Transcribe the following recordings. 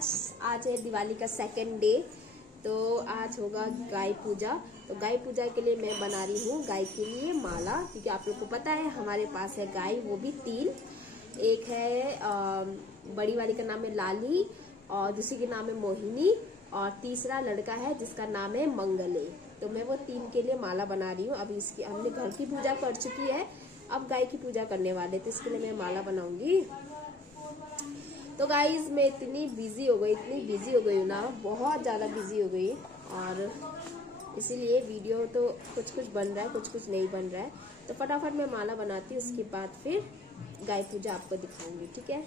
आज है दिवाली का सेकंड डे। तो आज होगा गाय पूजा। तो गाय पूजा के लिए मैं बना रही हूँ गाय के लिए माला, क्योंकि आप लोग को पता है हमारे पास है गाय, वो भी 3। एक है बड़ी वाली का नाम है लाली, और दूसरी के नाम है मोहिनी, और तीसरा लड़का है जिसका नाम है मंगले। तो मैं वो 3 के लिए माला बना रही हूँ। अभी इसकी हमने घर की पूजा कर चुकी है, अब गाय की पूजा करने वाले, तो इसके लिए मैं माला बनाऊंगी। तो गाइज मैं इतनी बिजी हो गई हूँ ना, बहुत ज़्यादा बिजी हो गई, और इसीलिए वीडियो तो कुछ बन रहा है, कुछ नहीं बन रहा है। तो फटाफट मैं माला बनाती हूँ, उसके बाद फिर गाय पूजा आपको दिखाऊंगी, ठीक है।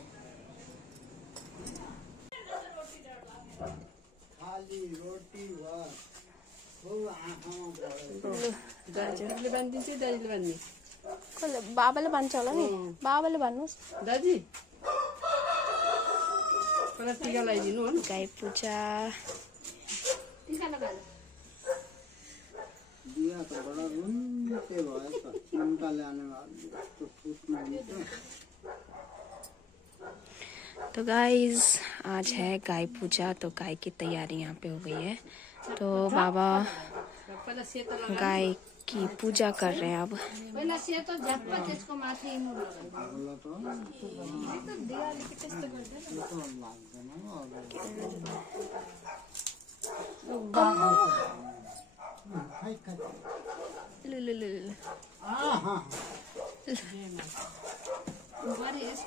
बाबाले भन्छ होला नि, बाबाले भन्नुहोस्। दादी टीका लगाइदिनु हो। गाई पूजा टीका लगाएर दिया त बडा रुन्ते भयो त, उनका ल्याने तो फुट्नु हुन्छ। तो गाइस आज है गाय पूजा, तो गाय की तैयारी यहाँ पे हो गई है। तो बाबा गाय की पूजा कर रहे हैं अब।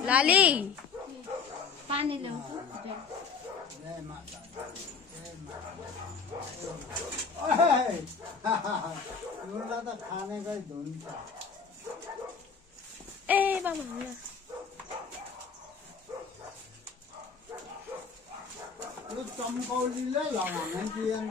लाली पानी लो। तो खाने का धुन ए बाबा यो चम्कौलीले लगाउने दिएन।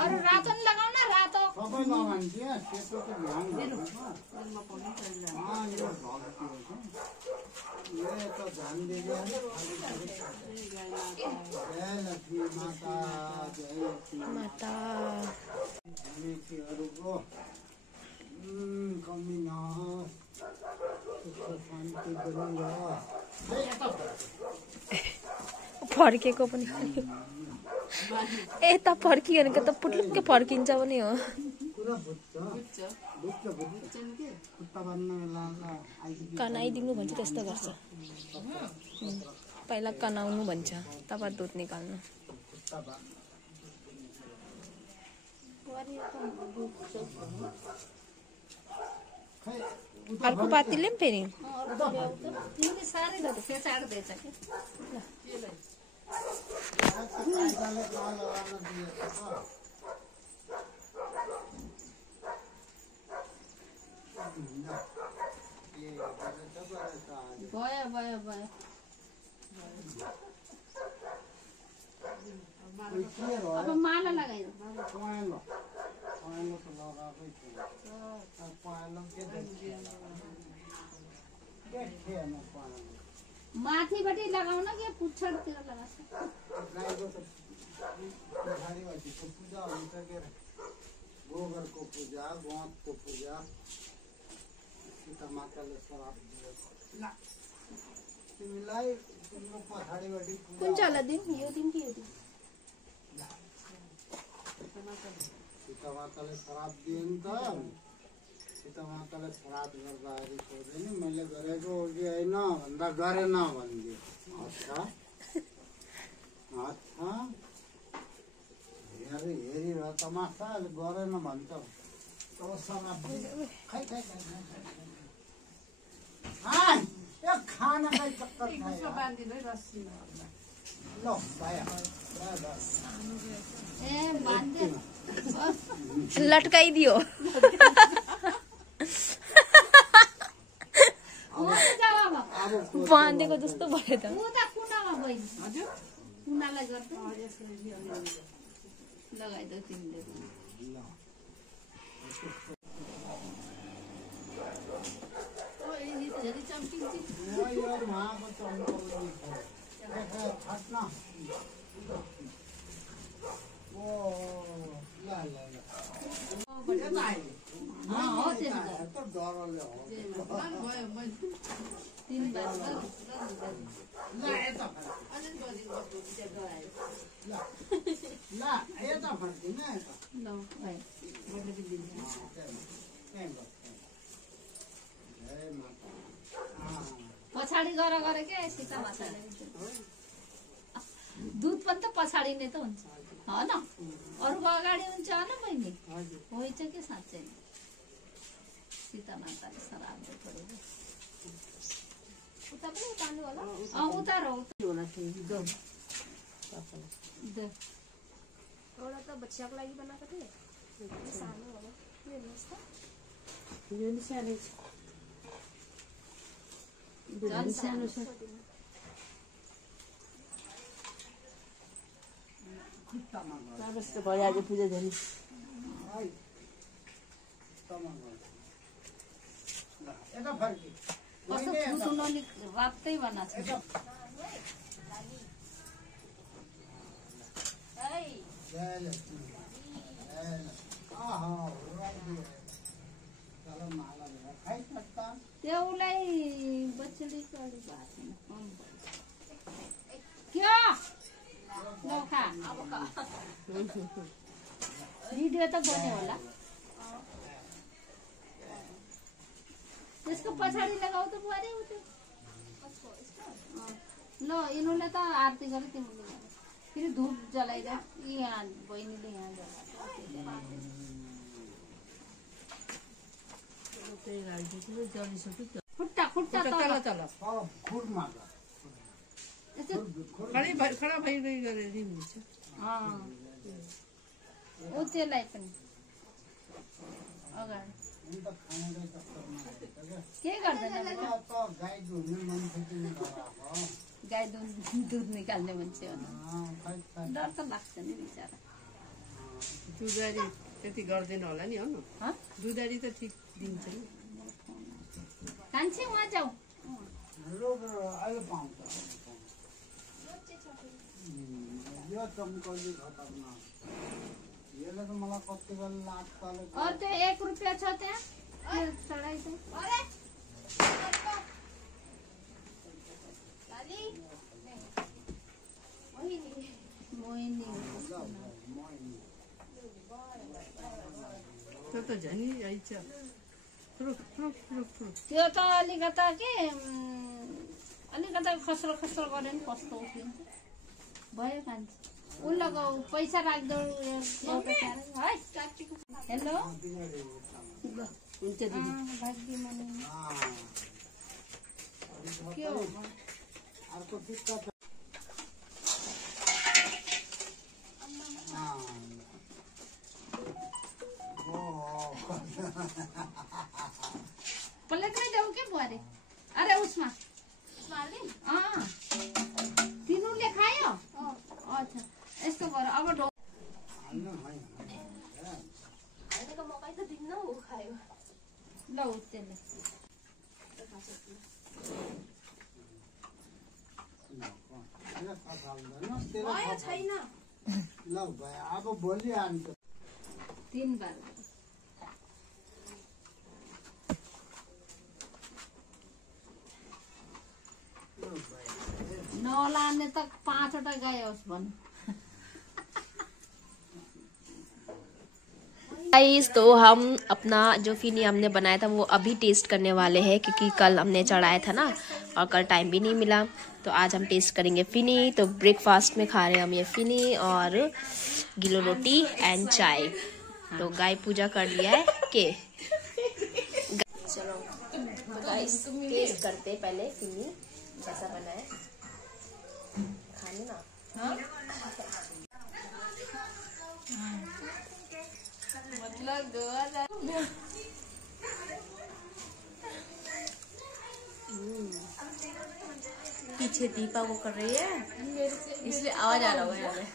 अरू रातो नि लगाउन, रातो सबै लगाउँछ। सेतो त ध्यान दिनु। ये तो ध्यान दिनु। जय लक्ष्मी माता, जय लक्ष्मी माता। हामीहरुको कमी नहोस्, सुख शान्ति बनिरहोस्। फर्केको पनि यता फर्कियो भने त पुटुक्कै फर्किन्छ पनि हो। कनाइदिनु भन्छ, त्यस्तो गर्छ। पहिला कनाउनु भन्छ, तब दुध निकाल्नु। अर्को पातीले पनि फेरि अब माला लगाइदिनु। माथिबाटै लगाउन कि पुच्छरतिर लगाउँछ? पूजा हुन्छ के, गोबरको पूजा, गौतको पूजा, सीता माताले श्राप दियो। तिमीलाई तिम्रो पछाडिबाटै कुन चाहिँ दिन? यो दिन कि यो दिन? सीता माताले श्राप दियो नि त। सीता माताले श्राप गर्दाखेरि सोध्यो नि, मैले गरेको हो कि होइन भन्दा गरेन भनिदियो। अच्छा अच्छा हेरिरह तमासा, गरेन भन्छ। यो खानाकै चक्कर लटकाइदियो। बाँधेको जस्तो भयो त। लगाइदो तिमीले। 3 बार पछाडि गर के सीता माता दुध पनि त पछाडि नै त हुन्छ हैन अरूको अगाडि हुन्छ हैन बहिनी होइ छ के साँच्चै सीता माताले सराप्दै परेको उता पनि उतार्नु होला उतारो एउटा त बच्चाको लागि बनाएको थिएँ सानो होला हेर्नुहोस् त यो नि सानो छ सानो छ भयो आज पूजा जाने कस्तो ठुलो रातै बनाएको छ त्यसलाई बच्चाले क्या नखा भिडियो त बन्यो होला त्यसको पछाडि लगाऊ त बुहारी ल यिनीहरूले त आरती गरे तिमीले फेरि धुप जलाइदियो यहाँ बहिनीले यहाँ खुट्टा खुट्टा खडा भइगई गरेर दिन्छ त्यसलाई पनि अगाडि के गर्दैन गाई दुध निकाल्ने मान्छे हो डर त लाग्छ नि बिचरा दुधारी त्यति गर्दैन होला नि हो न दुधारी त ठिक दिन्छ नि कान्छे वहाँ जाऊ और त्यो 1 रुपैयाँ छ त्यहाँ चढाइदिउँ त्यो त झन् आइछ त्यो त अलिकता के अलिकता खस्रो खस्रो गरे नि कस्तो उठिन्छ भयो कान्छ उल्लो पैसा राख्दो है हेलो हुन्छ दिदी भाग्य मनी के हो प्लेट में देऊ के बुहारी अरे उसमा तिनीहरूले खायो अच्छा यस्तो गर अब मकै त दिन्न ऊ खायो ल त्यसले छैन ल अब भोलि आन्छ 3 बार नलाने त 5 वटा गाय होस् भन्नु गाइस तो हम अपना जो फिनी हमने बनाया था वो अभी टेस्ट करने वाले हैं क्योंकि कल हमने चढ़ाया था ना और कल टाइम भी नहीं मिला तो आज हम टेस्ट करेंगे फिनी। तो ब्रेकफास्ट में खा रहे हैं हम ये फिनी और गिलो रोटी एंड चाय। तो गाय पूजा कर लिया है के चलो तो गाइस टेस्ट करते पहले फिनी कैसा बना है खाने ना मतलब पीछे दीपा वो कर रही है इसलिए आवाज आ रहा है।